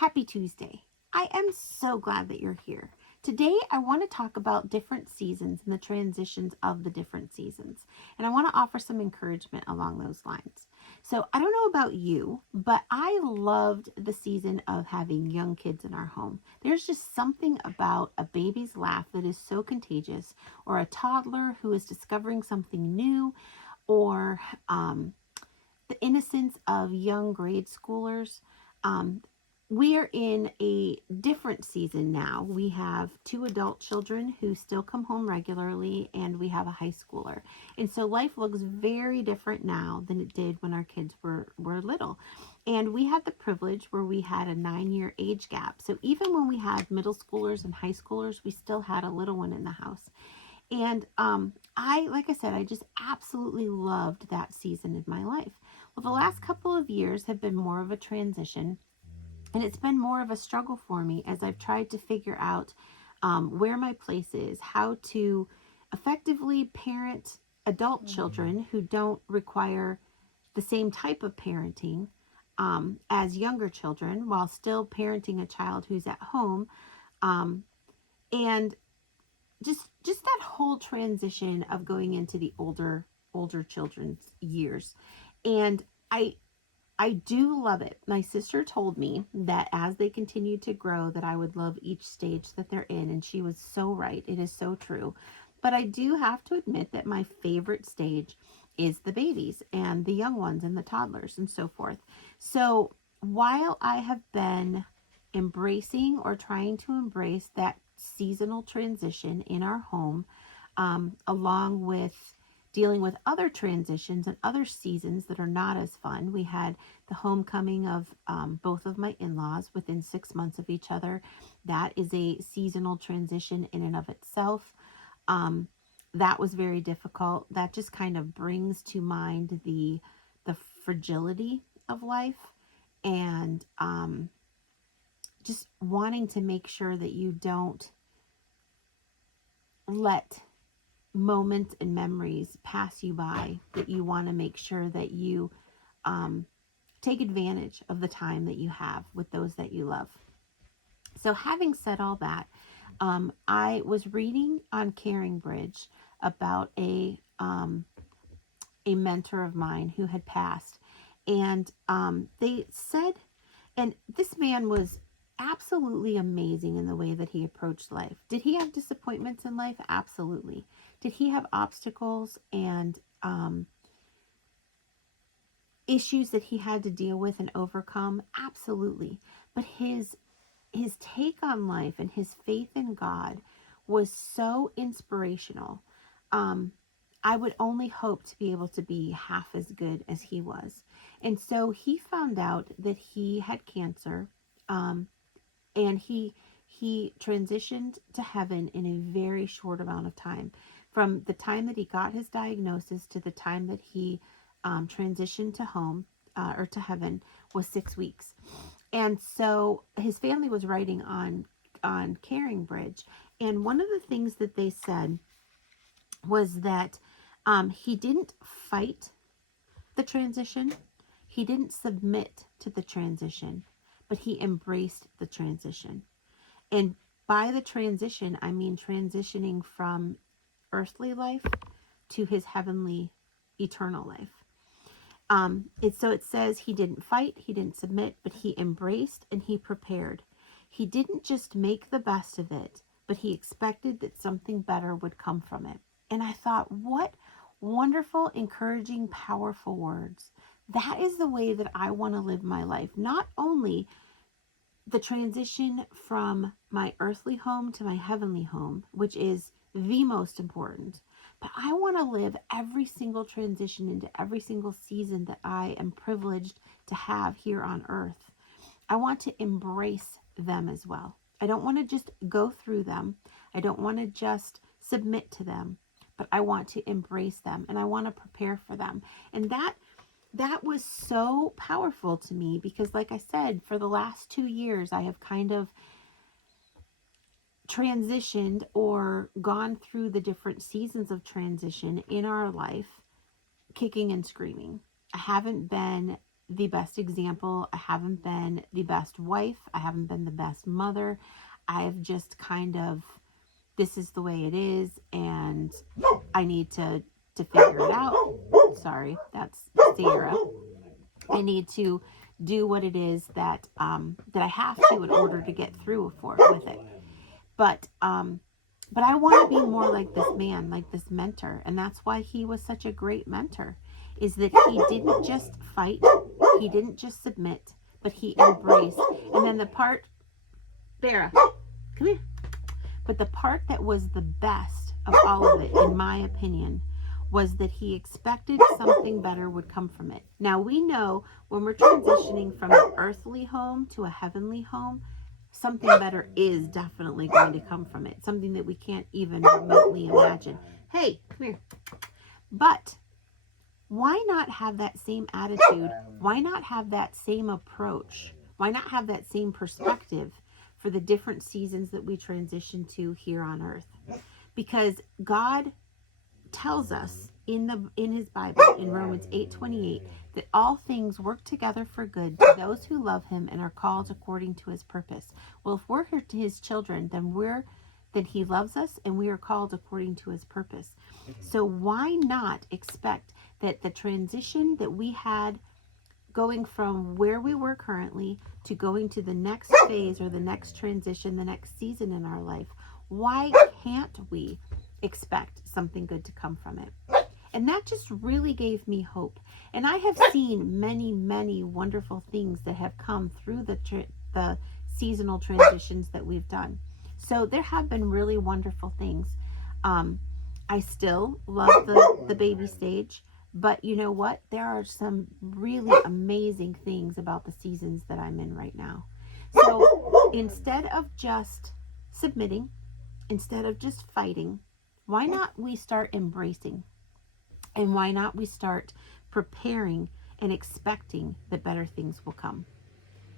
Happy Tuesday. I am so glad that you're here. Today, I want to talk about different seasons and the transitions of the different seasons. And I want to offer some encouragement along those lines. So, I don't know about you, but I loved the season of having young kids in our home. There's just something about a baby's laugh that is so contagious, or a toddler who is discovering something new, or the innocence of young grade schoolers. Um, we are in a different season now. We have two adult children who still come home regularly, and we have a high schooler. And so life looks very different now than it did when our kids were little. And we had the privilege where we had a 9-year age gap. So even when we had middle schoolers and high schoolers, we still had a little one in the house. And like I said, I just absolutely loved that season in my life. Well, the last couple of years have been more of a transition, and it's been more of a struggle for me as I've tried to figure out where my place is, how to effectively parent adult children who don't require the same type of parenting as younger children, while still parenting a child who's at home. Um, and just that whole transition of going into the older children's years. And I do love it. My sister told me that as they continue to grow, that I would love each stage that they're in, and she was so right. It is so true. But I do have to admit that my favorite stage is the babies and the young ones and the toddlers and so forth. So while I have been embracing or trying to embrace that seasonal transition in our home, along with dealing with other transitions and other seasons that are not as fun. We had the homecoming of both of my in-laws within 6 months of each other. That is a seasonal transition in and of itself. That was very difficult. That just kind of brings to mind the fragility of life, and just wanting to make sure that you don't let moments and memories pass you by, that you want to make sure that you take advantage of the time that you have with those that you love. So having said all that, I was reading on Caring Bridge about a mentor of mine who had passed, and they said, and this man was absolutely amazing in the way that he approached life. Did he have disappointments in life? Absolutely. Did he have obstacles and issues that he had to deal with and overcome? Absolutely. But his take on life and his faith in God was so inspirational. I would only hope to be able to be half as good as he was. And so he found out that he had cancer, and he transitioned to heaven in a very short amount of time. From the time that he got his diagnosis to the time that he transitioned to home or to heaven was 6 weeks. And so his family was writing on Caring Bridge, and one of the things that they said was that he didn't fight the transition, he didn't submit to the transition, but he embraced the transition. And by the transition, I mean transitioning from earthly life to his heavenly eternal life. So it says he didn't fight, he didn't submit, but he embraced and he prepared. He didn't just make the best of it, but he expected that something better would come from it. And I thought, what wonderful, encouraging, powerful words. That is the way that I want to live my life. Not only the transition from my earthly home to my heavenly home, which is the most important, but I want to live every single transition into every single season that I am privileged to have here on earth. I want to embrace them as well. I don't want to just go through them. I don't want to just submit to them, but I want to embrace them, and I want to prepare for them. And that was so powerful to me, because like I said, for the last 2 years, I have kind of transitioned or gone through the different seasons of transition in our life, kicking and screaming. I haven't been the best example. I haven't been the best wife. I haven't been the best mother. I've just kind of, this is the way it is, and I need to figure it out. Sorry, that's Sierra. I need to do what it is that that I have to in order to get through with it. But I want to be more like this man, like this mentor, and that's why he was such a great mentor. Is that he didn't just fight, he didn't just submit, but he embraced. And then the part, Vera, come here. But the part that was the best of all of it, in my opinion, was that he expected something better would come from it. Now, we know when we're transitioning from an earthly home to a heavenly home, something better is definitely going to come from it. Something that we can't even remotely imagine. Hey, come here. But why not have that same attitude? Why not have that same approach? Why not have that same perspective for the different seasons that we transition to here on earth? Because God tells us in his Bible, in Romans 8:28, that all things work together for good to those who love him and are called according to his purpose. Well, if we're his children, then he loves us and we are called according to his purpose. So why not expect that the transition that we had going from where we were currently to going to the next phase or the next transition, the next season in our life, why can't we expect something good to come from it? And that just really gave me hope. And I have seen many, many wonderful things that have come through the seasonal transitions that we've done. So there have been really wonderful things. I still love the baby stage. But you know what? There are some really amazing things about the seasons that I'm in right now. So instead of just submitting, instead of just fighting, why not we start embracing? And why not we start preparing and expecting that better things will come?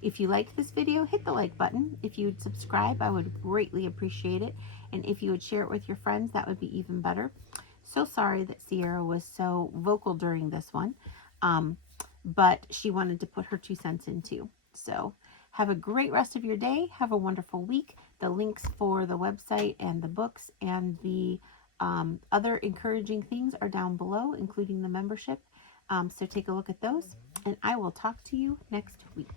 If you liked this video, hit the like button. If you would subscribe, I would greatly appreciate it. And if you would share it with your friends, that would be even better. So sorry that Sierra was so vocal during this one, but she wanted to put her 2 cents in too. So have a great rest of your day. Have a wonderful week. The links for the website and the books and the other encouraging things are down below, including the membership. So take a look at those, and I will talk to you next week.